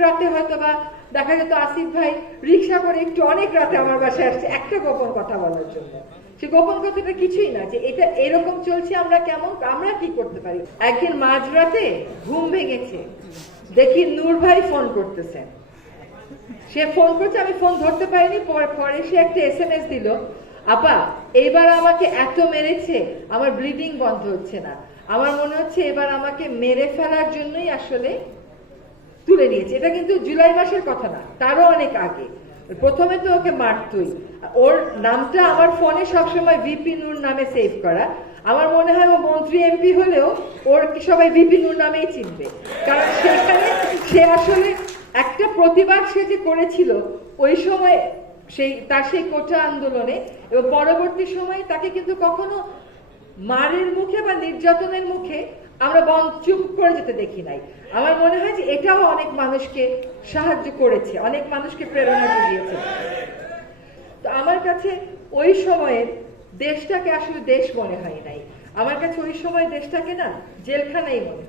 রাতে হয়তো বা দেখা যেত আসিফ ভাই রিক্সা করে একটু অনেক রাতে আমার বাসায় আসছে। একটা গোপন কথা বলার জন্য। সে গোপন কথাটা কিছুই না যে এটা এরকম চলছে আমরা কেমন, আমরা কি করতে পারি? একদিন মাঝরাতে ঘুম ভেঙেছে। দেখি নূর ভাই ফোন সে ফোন করছে, আমি ফোন ধরতে পারিনি, পর- সে একটা এস এম এস দিল, আপা এইবার আমাকে এত মেরেছে, আমার ব্লিডিং বন্ধ হচ্ছে না। আমার মনে হচ্ছে এবার আমাকে মেরে ফেলার জন্যই আসলে তুলে নিয়েছে। এটা কিন্তু জুলাই মাসের কথা না, তারও অনেক আগে। প্রথমে তো ওকে মারতই। ওর নামটা আমার ফোনে সবসময় ভিপি নুর নামে সেভ করা। আমার মনে হয় ও মন্ত্রী এমপি হলেও ওর সবাই ভিপি নুর নামেই চিনবে। কারণ সেখানে সে আসলে একটা প্রতিবাদ সে যে করেছিল, ওই সময় সেই, তার সেই কোটা আন্দোলনে এবং পরবর্তী সময়ে তাকে কিন্তু কখনো মারের মুখে বা নির্যাতনের মুখে আমরা বন চুপ করে যেতে দেখি নাই। আমার মনে হয় যে এটাও অনেক মানুষকে সাহায্য করেছে অনেক মানুষকে প্রেরণা জুগিয়েছে তো আমার কাছে ওই সময়ের দেশটাকে আসলে দেশ মনে হয় নাই। আমার কাছে ওই সময় দেশটাকে না জেলখানাই মনে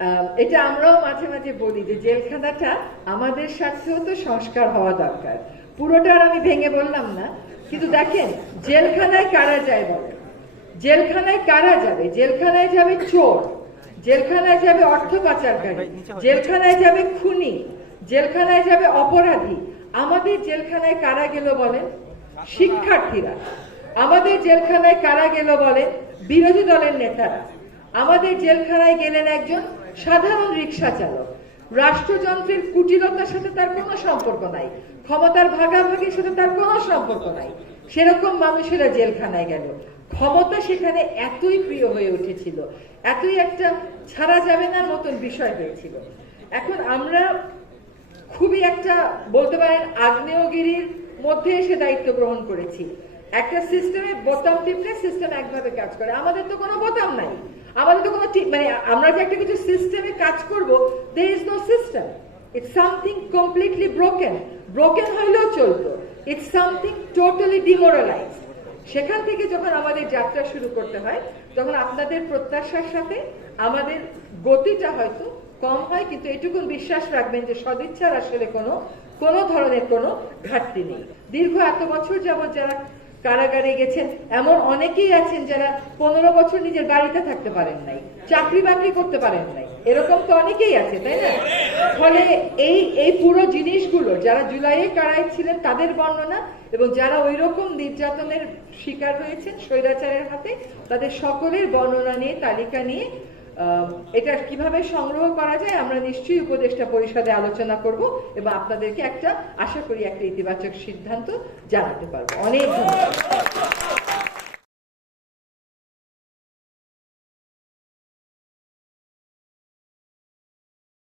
আহ, এটা আমরাও মাঝে মাঝে বলি যে জেলখানাটা আমাদের স্বার্থেও তো সংস্কার হওয়া দরকার। পুরোটা আর আমি ভেঙে বললাম না। কিন্তু দেখেন জেলখানায় কারা যায় বলেন? জেলখানায় কারা যাবে? জেলখানায় যাবে চোর জেলখানায় যাবে অর্থ পাচারকারী জেলখানায় যাবে খুনি জেলখানায় যাবে অপরাধী। আমাদের জেলখানায় কারা গেল বলেন? শিক্ষার্থীরা। আমাদের জেলখানায় কারা গেল বলেন? বিরোধী দলের নেতারা। আমাদের জেলখানায় গেলেন একজন সাধারণ রিক্সা চালক। রাষ্ট্রযন্ত্রের কুটিলতার সাথে তার কোনো সম্পর্ক নাই। ক্ষমতার ভাগাভাগির সাথে তার কোনো সম্পর্ক নাই। সেরকম মানুষেরা জেলখানায় গেল। ক্ষমতা সেখানে এতই প্রিয় হয়ে উঠেছিল, এতই একটা ছাড়া যাবে না মতন বিষয় হয়েছিল। এখন আমরা খুবই একটা বলতে পারেন আগ্নেয়গিরির মধ্যে এসে দায়িত্ব গ্রহণ করেছি। একটা সিস্টেমে বোতাম টিপলে সিস্টেম একভাবে কাজ করে। আমাদের তো কোনো বোতাম নাই। আমাদের তো কোনো মানে আমরা যে একটা কিছু সিস্টেমে কাজ করব there is no system it's something completely broken broken হইলেও চলতো। ইটস সামথিং টোটালি ডিমোরালাইজড সেখান থেকে যখন আমাদের যাত্রা শুরু করতে হয়, তখন আপনাদের প্রত্যাশার সাথে আমাদের গতিটা হয়তো কম হয়, কিন্তু এটুকুন বিশ্বাস রাখবেন যে সদিচ্ছার আসলে কোনো কোনো ধরনের কোনো ঘাটতি নেই। দীর্ঘ এত বছর যাবত যারা কারাগারে গেছেন, এমন অনেকেই আছেন যারা পনেরো বছর নিজের বাড়িতে থাকতে পারেন নাই চাকরি বাকরি করতে পারেন নাই। এরকম তো অনেকেই আছে, তাই না? ফলে এই এই পুরো জিনিসগুলো যারা জুলাইয়ে কারায় ছিলেন তাদের বর্ণনা এবং যারা ওই রকম নির্যাতনের শিকার হয়েছেন স্বৈরাচারের হাতে, তাদের সকলের বর্ণনা নিয়ে, তালিকা নিয়ে এটা কীভাবে সংগ্রহ করা যায় আমরা নিশ্চয়ই উপদেষ্টা পরিষদে আলোচনা করব এবং আপনাদেরকে একটা, আশা করি একটা ইতিবাচক সিদ্ধান্ত জানাতে পারব। অনেক ধন্যবাদ।